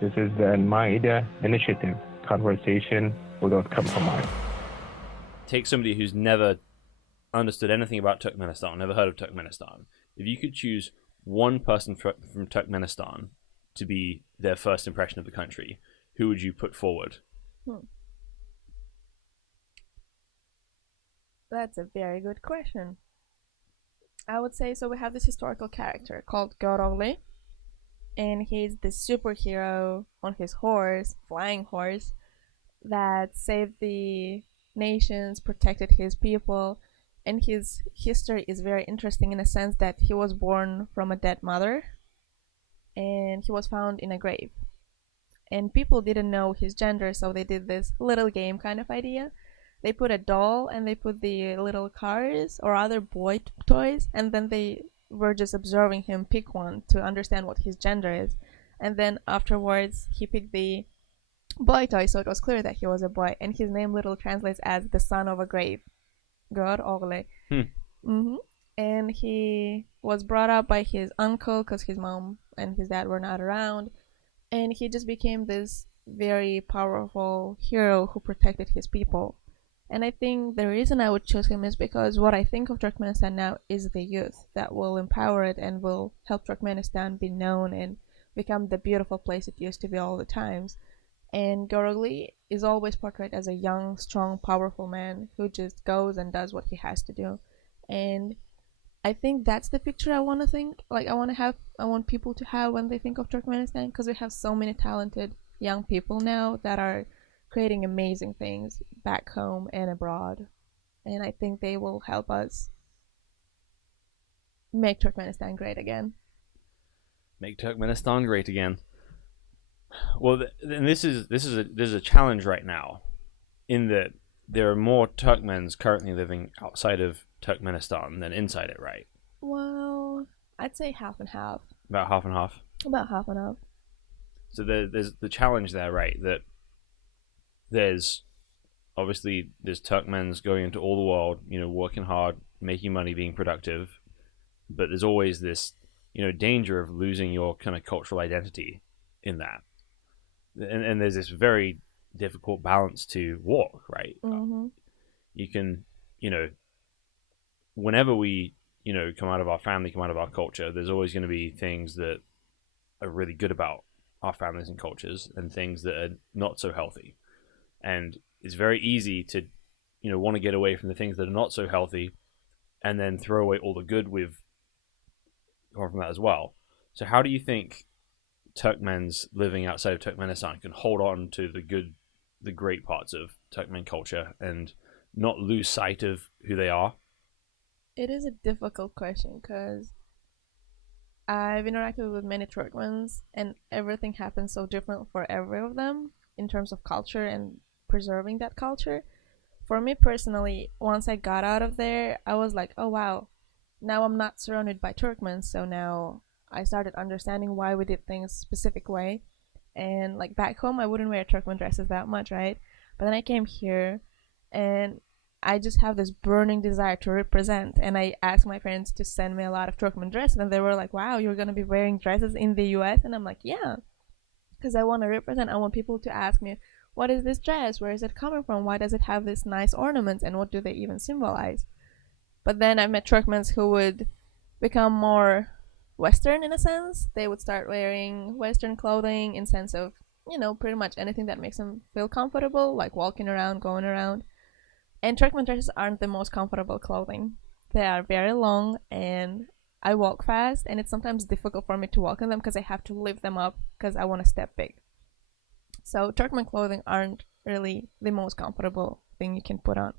This is the Maida Initiative, conversation without compromise. Take somebody who's never understood anything about Turkmenistan, never heard of Turkmenistan. If you could choose one person from Turkmenistan to be their first impression of the country, who would you put forward? That's a very good question. I would say, so we have this historical character called Gorogli, and he's the superhero on his horse, flying horse, that saved the nations, protected his people, and his history is very interesting in a sense that he was born from a dead mother, and he was found in a grave. And people didn't know his gender, so they did this little game kind of idea. They put a doll and they put the little cars or other boy toys, and then they were just observing him pick one to understand what his gender is. And then afterwards, he picked the boy toy, so it was clear that he was a boy. And his name literally translates as the son of a grave. God Ogle. And he was brought up by his uncle because his mom and his dad were not around. And he just became this very powerful hero who protected his people. And I think the reason I would choose him is because what I think of Turkmenistan now is the youth that will empower it and will help Turkmenistan be known and become the beautiful place it used to be all the times. And Gorogli is always portrayed as a young, strong, powerful man who just goes and does what he has to do. And I think that's the picture I want to think, like I want people to have when they think of Turkmenistan, because we have so many talented young people now that are creating amazing things back home and abroad, and I think they will help us make Turkmenistan great again. Make Turkmenistan great again. Well, and this is a challenge right now, in that there are more Turkmens currently living outside of Turkmenistan than inside it, right? Well, I'd say half and half. About half and half. About half and half. So there's the challenge there, right? That there's Turkmens going into all the world, working hard, making money, being productive, but there's always this, danger of losing your kind of cultural identity in that, and there's this very difficult balance to walk, right? You can, whenever we, come out of our family, come out of our culture, there's always going to be things that are really good about our families and cultures and things that are not so healthy. And it's very easy to, want to get away from the things that are not so healthy and then throw away all the good we've gone from that as well. So how do you think Turkmens living outside of Turkmenistan can hold on to the great parts of Turkmen culture and not lose sight of who they are? It is a difficult question because I've interacted with many Turkmens and everything happens so different for every of them in terms of culture and preserving that culture. For me personally, once I got out of there, I was like, oh wow, now I'm not surrounded by Turkmens, so now I started understanding why we did things a specific way. And like back home, I wouldn't wear Turkmen dresses that much, right? But then I came here and I just have this burning desire to represent, and I asked my parents to send me a lot of Turkmen dresses, and they were like, wow, you're gonna be wearing dresses in the US? And I'm like, yeah, because I want to represent. I want people to ask me, what is this dress? Where is it coming from? Why does it have this nice ornaments? And what do they even symbolize? But then I met Turkmens who would become more Western in a sense. They would start wearing Western clothing in sense of, pretty much anything that makes them feel comfortable, like walking around, going around. And Turkmen dresses aren't the most comfortable clothing. They are very long, and I walk fast, and it's sometimes difficult for me to walk in them because I have to lift them up because I want to step big. So Turkmen clothing aren't really the most comfortable thing you can put on.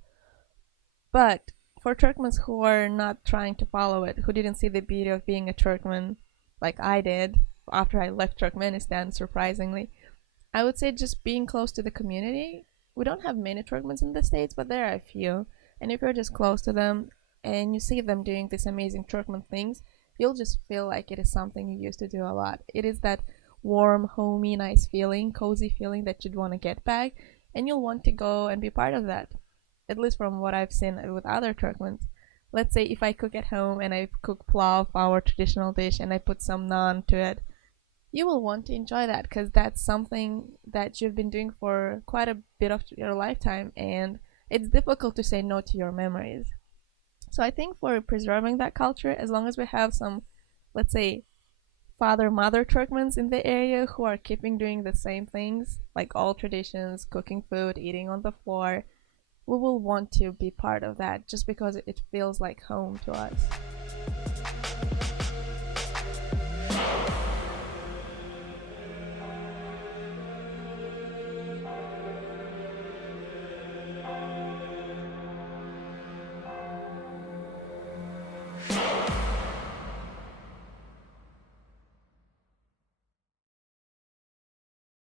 But for Turkmens who are not trying to follow it, who didn't see the beauty of being a Turkmen like I did after I left Turkmenistan, surprisingly, I would say just being close to the community. We don't have many Turkmens in the States, but there are a few. And if you're just close to them and you see them doing these amazing Turkmen things, you'll just feel like it is something you used to do a lot. It is that warm, homey, nice feeling, cozy feeling that you'd want to get back, and you'll want to go and be part of that. At least from what I've seen with other Turkmens. Let's say if I cook at home and I cook plow, our traditional dish, and I put some naan to it, you will want to enjoy that because that's something that you've been doing for quite a bit of your lifetime, and it's difficult to say no to your memories. So I think for preserving that culture, as long as we have some, let's say, father mother Turkmens in the area who are keeping doing the same things, like all traditions, cooking food, eating on the floor, we will want to be part of that just because it feels like home to us.